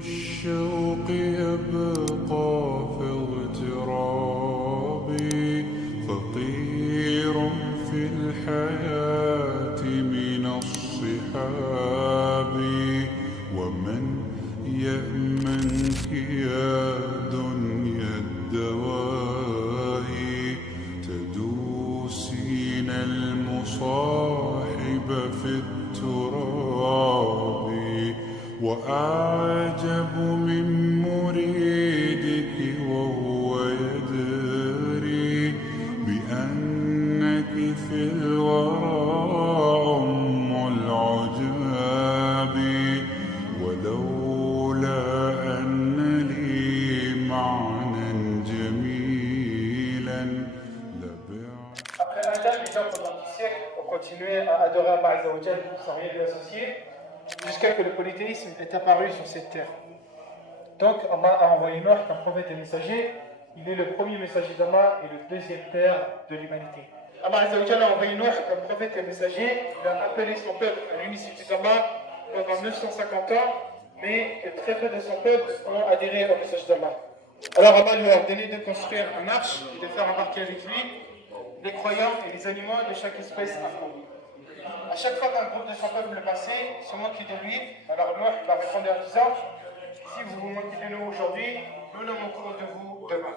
الشوق يبقى في اغترابي فقير في الحياة من الصحاب ومن يأمنك يا دنيا الدواهي تدوسين المصاحب في التراب وأعجب من مريدك وهو يدري بأنك في الورى أم العجاب ولولا أن لي معنى جميلا لبعت. Après Adam, les gens pendant 10 siècles ont continué à adorer Allah Azza wa Jal sans rien lui associer, jusqu'à que le polythéisme est apparu sur cette terre. Donc Allah a envoyé Noah comme prophète et messager. Il est le premier messager d'Allah et le deuxième père de l'humanité. Allah Azza wa Jal a envoyé Noah comme prophète et messager. Il a appelé son peuple à l'unicité d'Allah pendant 950 ans, mais que très peu de son peuple ont adhéré au message d'Allah. Alors Allah lui a ordonné de construire une arche et de faire embarquer avec lui les croyants et les animaux de chaque espèce affamée. À chaque fois qu'un groupe de son peuple passait, se moquait de lui, alors Noah va répondre en disant: si vous vous moquez de nous aujourd'hui, nous nous moquerons de vous demain.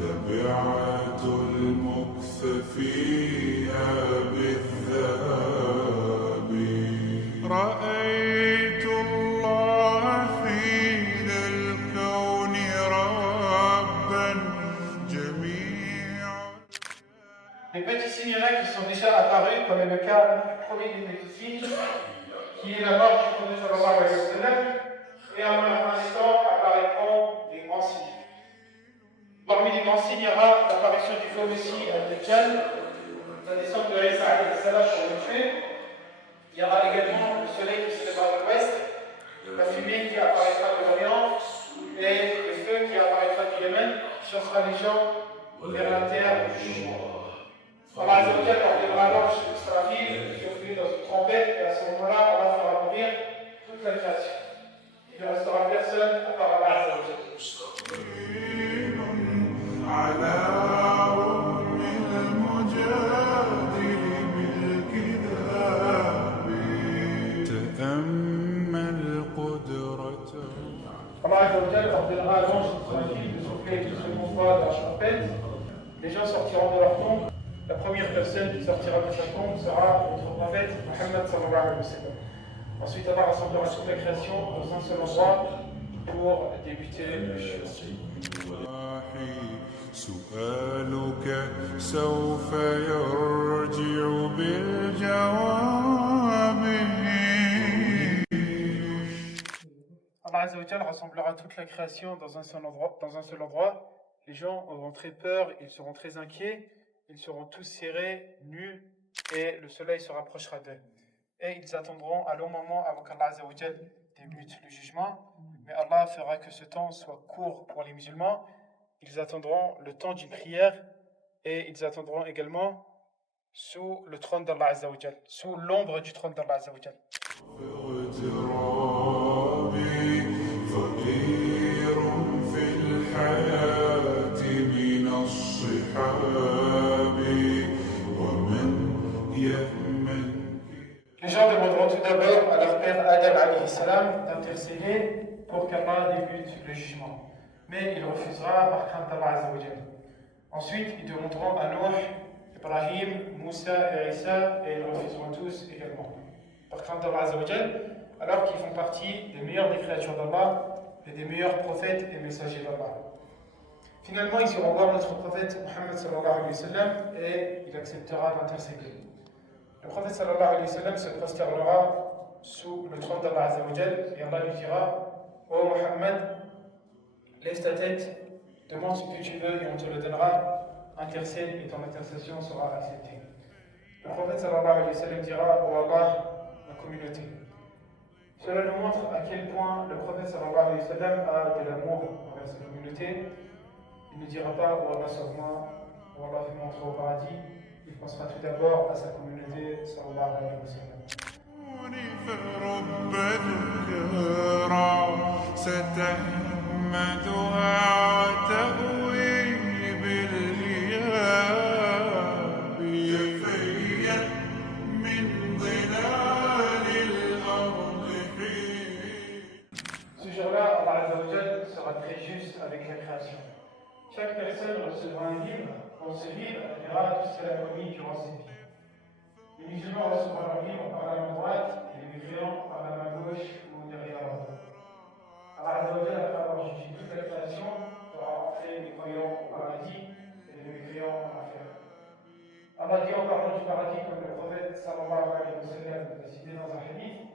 لبعت المكث فيها بالذهب رأيت الله في ذا الكون ربا جميعا. Les petits signes qui sont déjà apparus, comme est le cas du premier des petits signes, qui est la mort du prophète sallallahu alayhi wa sallam, et en un instant apparaîtront des grands signes. Parmi les grands signes, il y aura l'apparition du faux Messie Al-Dajjal, la descente de Isa alayhi salam pour le tuer. Il y aura également le soleil qui se lèvera de l'ouest, la fumée qui apparaîtra de l'Orient et le feu qui apparaîtra du Yémen, qui chassera les gens vers la terre du jugement. Allah Azza wa Jalla ordonnera l'ange Israfil qui souffle dans une trompette et à ce moment-là, Allah fera mourir toute la création. Il ne restera personne à part Allah Azza wa Jalla. على رغم المجادل بالكذاب تأمل قدرته. Allah Azza wa Jalla ordonnera à l'ange Israfil de souffler une seconde fois dans la trompette. Les gens sortiront de leur tombe. La première personne qui sortira de sa tombe sera notre prophète Muhammad sallallahu alayhi wa sallam. Ensuite, Allah rassemblera toute la création dans un seul endroit pour débuter le jugement. سؤالك سوف يرجع بالجواب. Allah Azza wa Jalla rassemblera toute la création dans un seul endroit. Les gens auront très peur, ils seront très inquiets, ils seront tous serrés, nus, et le soleil se rapprochera d'eux. Et ils attendront un long moment avant qu'Allah Azza wa Jalla débute le jugement. Mais Allah fera que ce temps soit court pour les musulmans. Ils attendront le temps d'une prière et ils attendront également sous le trône d'Allah Azza wa Jal, sous l'ombre du trône d'Allah Azza wa Jal. Les gens demanderont tout d'abord à leur père Adam alayhi salam d'intercéder pour qu'Allah débute le jugement. Mais il refusera par crainte d'Allah Azza wa Jal. Ensuite, ils demanderont à Noah, Ibrahim, Moussa et Isa, et ils refuseront tous également, par crainte d'Allah Azza wa Jal, alors qu'ils font partie des meilleurs des créatures d'Allah et des meilleurs prophètes et messagers d'Allah. Finalement, ils iront voir notre prophète Muhammad sallallahu alayhi wa sallam et il acceptera d'intercéder. Le prophète sallallahu alayhi wa sallam se prosternera sous le trône d'Allah Azza wa Jal et Allah lui dira: Ô Muhammad, lève ta tête, demande ce que tu veux et on te le donnera, intercède et ton intercession sera acceptée. Le prophète sallallahu alayhi wa sallam dira: Ô Allah, ma communauté. Cela nous montre sallallahu alayhi wa sallam a de l'amour envers sa communauté. Il ne dira pas « Wallah sauve-moi » ou « Allah fais-moi entrer au paradis ». Il pensera tout d'abord à sa communauté sallallahu alayhi wa sallam. فرب ذكرى ستحمدها وتأوي بالإياب تفيأ من ظلال الأرض حين. Ce jour-là, Allah Azza wa Jal sera très juste avec la création. Chaque personne recevra un livre. Dans ce livre, elle verra tout ce qu'elle a commis durant sa vie. Les musulmans recevront leur livre par la main droite et les mécréants par la main gauche ou derrière leur dos. Allah Azza wa Jal, après avoir jugé toute la création, fera entrer les croyants au paradis et les mécréants en enfer. Allah dit en parlant du paradis, comme le prophète sallallahu alayhi wa sallam l'a cité dans un hadith: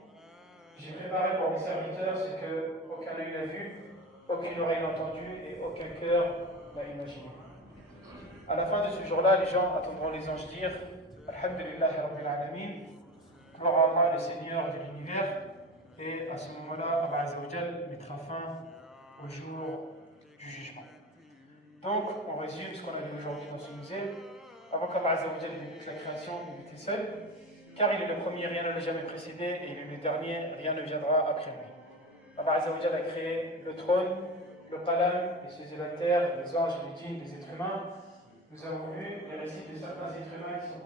j'ai préparé pour mes serviteurs ce que aucun œil n'a vu, aucune oreille n'a entendu et aucun cœur n'a imaginé. À la fin de ce jour-là, les gens attendront les anges dire Alhamdulillahi Rabbil Alamin, gloire à Allah, le Seigneur de l'univers. Et à ce moment-là, Allah Azza wa Jal mettra fin au jour du jugement. Donc, on résume ce qu'on a vu aujourd'hui dans ce musée. Avant qu'Allah Azza wa Jal débute la création, il était seul, car il est le premier, rien ne l'a jamais précédé, et il est le dernier, rien ne viendra après lui. Allah Azza wa Jal a créé le trône, le qalam, les cieux et la terre, les anges, les djinns, les êtres humains. Nous avons vu les récits de certains êtres humains qui sont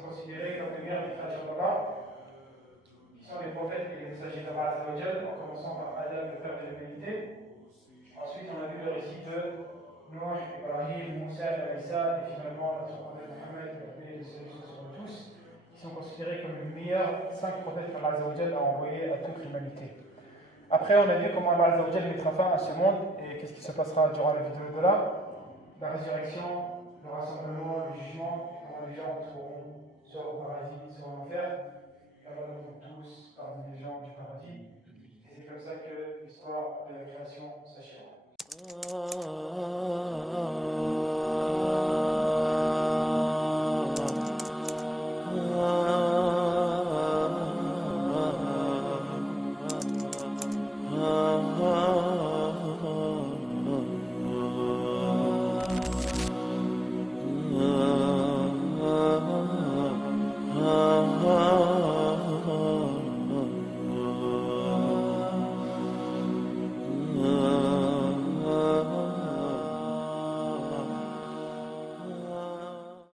considérés comme les meilleurs des créatures d'Allah, qui sont les prophètes et les messagers d'Allah Azza wa Jal, en commençant par Adam, le père de l'humanité. Ensuite, on a vu le récit de Nuh, Ibrahim, Moussa, Isa, et finalement notre prophète Mohammed, la paix et le salut sur nous tous, qui sont considérés comme les meilleurs 5 prophètes qu'Allah Azza wa Jal a envoyés à toute l'humanité. Après, on a vu comment Allah Azza wa Jal mettra fin à ce monde et qu'est-ce qui se passera durant la vidéo de là. La résurrection, le rassemblement, le jugement, comment les gens seront soit au paradis, soit en